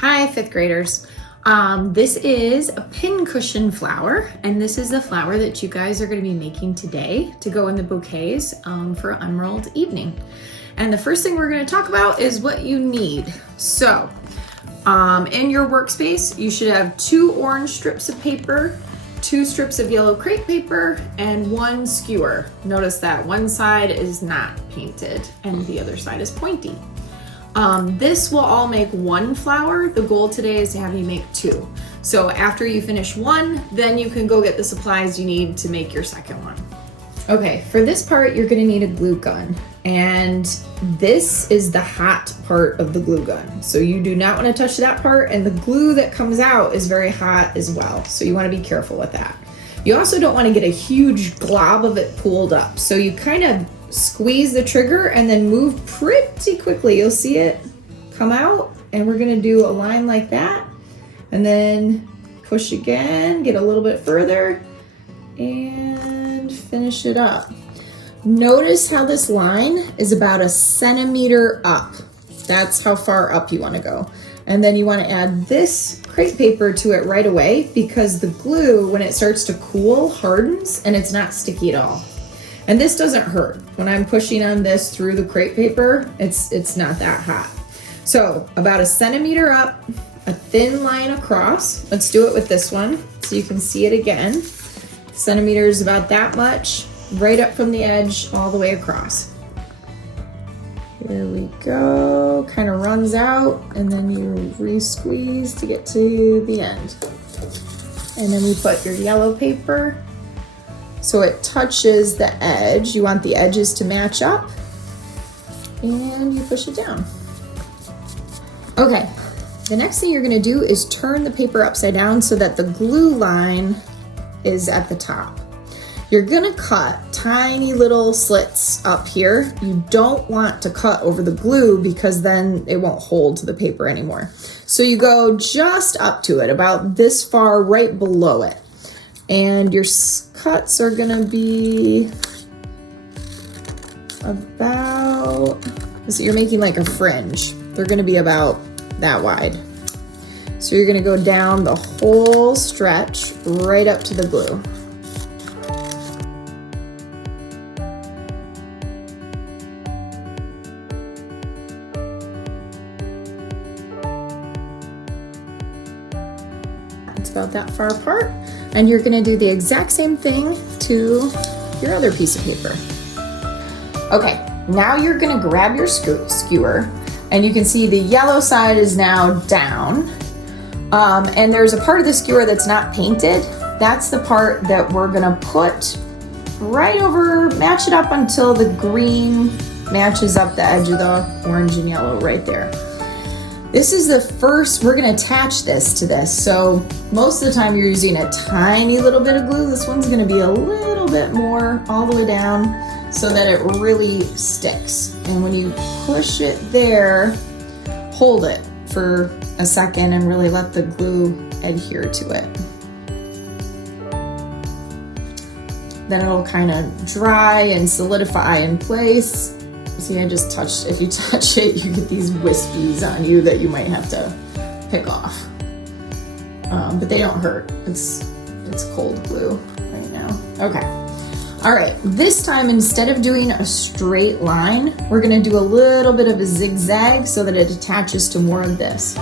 Hi, fifth graders. This is a pincushion flower, and this is the flower that you guys are going to be making today to go in the bouquets for Emerald Evening. And the first thing we're going to talk about is what you need. So, in your workspace, you should have 2 orange strips of paper, 2 strips of yellow crepe paper, and 1 skewer. Notice that one side is not painted and the other side is pointy. This will all make 1 flower. The goal today is to have you make 2. So after you finish 1, then you can go get the supplies you need to make your second one. Okay, for this part, you're gonna need a glue gun. And this is the hot part of the glue gun. So you do not wanna touch that part, and the glue that comes out is very hot as well. So you wanna be careful with that. You also don't wanna get a huge glob of it pooled up. So you kind of squeeze the trigger and then move pretty quickly. You'll see it come out, and we're gonna do a line like that, and then push again, get a little bit further, and finish it up. Notice how this line is about 1 centimeter up. That's how far up you wanna go. And then you wanna add this crepe paper to it right away, because the glue, when it starts to cool, hardens and it's not sticky at all. And this doesn't hurt. When I'm pushing on this through the crepe paper, it's not that hot. So about 1 centimeter up, a thin line across. Let's do it with this one so you can see it again. Centimeters about that much, right up from the edge all the way across. Here we go, kind of runs out, and then you re-squeeze to get to the end. And then we put your yellow paper so it touches the edge. You want the edges to match up, and you push it down. Okay, the next thing you're gonna do is turn the paper upside down so that the glue line is at the top. You're gonna cut tiny little slits up here. You don't want to cut over the glue because then it won't hold to the paper anymore. So you go just up to it, about this far, right below it. And your cuts are gonna be about, so you're making like a fringe. They're gonna be about that wide. So you're gonna go down the whole stretch right up to the glue. It's about that far apart. And you're gonna do the exact same thing to your other piece of paper. Okay, now you're gonna grab your skewer, and you can see the yellow side is now down. And there's a part of the skewer that's not painted. That's the part that we're gonna put right over, match it up until the green matches up the edge of the orange and yellow right there. This is the first, we're gonna attach this to this. So most of the time you're using a tiny little bit of glue. This one's gonna be a little bit more all the way down so that it really sticks. And when you push it there, hold it for a second and really let the glue adhere to it. Then it'll kind of dry and solidify in place. See, I just touched, if you touch it, you get these wispies on you that you might have to pick off. But they don't hurt. It's cold glue right now. Okay. All right, this time, instead of doing a straight line, we're gonna do a little bit of a zigzag so that it attaches to more of this.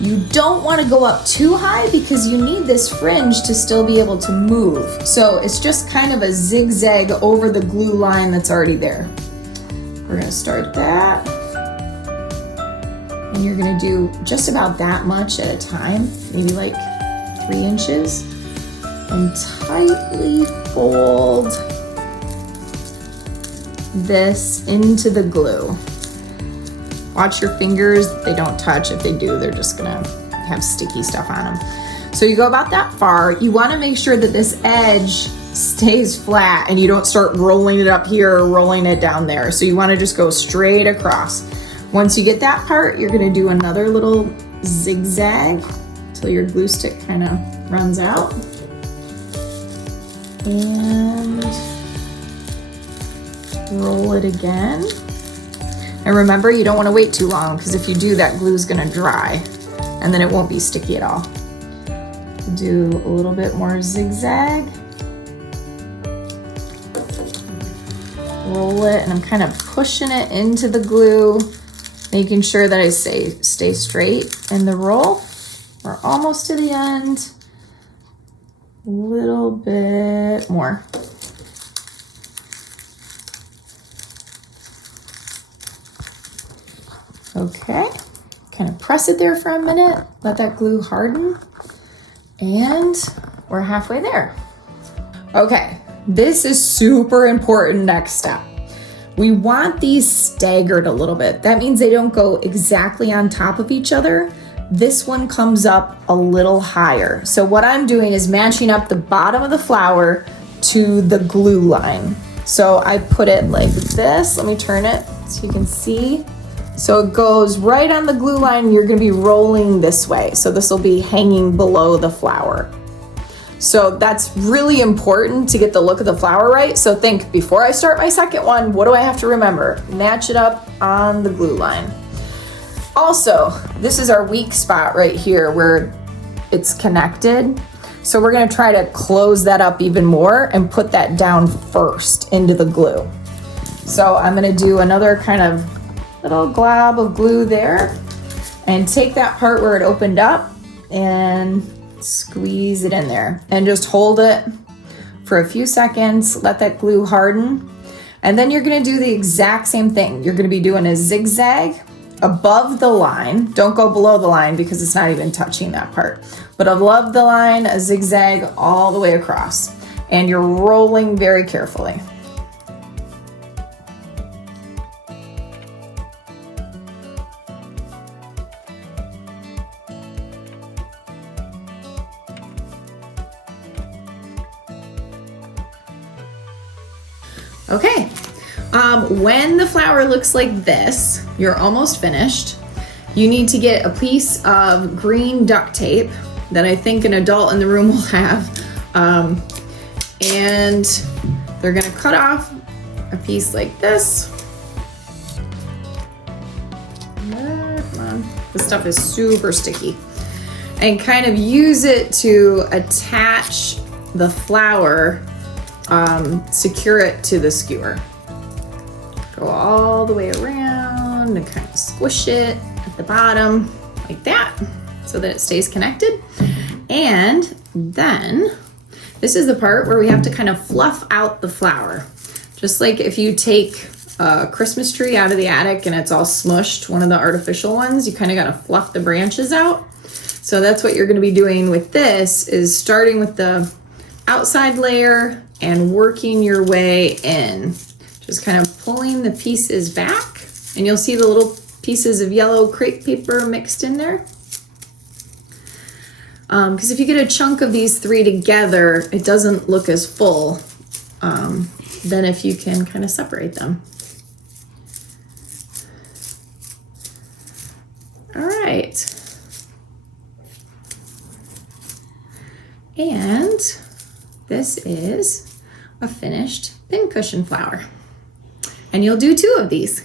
You don't wanna go up too high because you need this fringe to still be able to move. So it's just kind of a zigzag over the glue line that's already there. We're gonna start that, and you're gonna do just about that much at a time, maybe like 3 inches, and tightly fold this into the glue. Watch your fingers, they don't touch. If they do, they're just gonna have sticky stuff on them. So you go about that far. You wanna make sure that this edge stays flat and you don't start rolling it up here or rolling it down there. So you wanna just go straight across. Once you get that part, you're gonna do another little zigzag until your glue stick kind of runs out. And roll it again. And remember, you don't wanna wait too long because if you do, that glue is gonna dry. and then it won't be sticky at all. Do a little bit more zigzag. Roll it, and I'm kind of pushing it into the glue, making sure that I stay straight in the roll. We're almost to the end. A little bit more. Okay, kind of press it there for a minute, let that glue harden, and we're halfway there. Okay, this is super important next step. We want these staggered a little bit. That means they don't go exactly on top of each other. This one comes up a little higher. So what I'm doing is matching up the bottom of the flower to the glue line. So I put it like this. Let me turn it so you can see. So it goes right on the glue line, and you're gonna be rolling this way. So this will be hanging below the flower. So that's really important to get the look of the flower right. So think, before I start my second one, what do I have to remember? Match it up on the glue line. Also, this is our weak spot right here where it's connected. So we're gonna try to close that up even more and put that down first into the glue. So I'm gonna do another kind of little glob of glue there and take that part where it opened up and squeeze it in there and just hold it for a few seconds, let that glue harden. And then you're gonna do the exact same thing. You're gonna be doing a zigzag above the line. Don't go below the line because it's not even touching that part. But above the line, a zigzag all the way across. And you're rolling very carefully. Okay, when the flower looks like this, you're almost finished. You need to get a piece of green duct tape that I think an adult in the room will have. And they're gonna cut off a piece like this. Come on, this stuff is super sticky. And kind of use it to attach the flower, secure it to the skewer. Go all the way around and kind of squish it at the bottom like that so that it stays connected. And then this is the part where we have to kind of fluff out the flower. Just like if you take a Christmas tree out of the attic and it's all smushed, one of the artificial ones, you kind of got to fluff the branches out. So that's what you're going to be doing with this, is starting with the outside layer and working your way in. Just kind of pulling the pieces back, and you'll see the little pieces of yellow crepe paper mixed in there. Because if you get a chunk of these three together, it doesn't look as full than if you can kind of separate them. All right. And this is a finished pincushion flower. And you'll do 2 of these.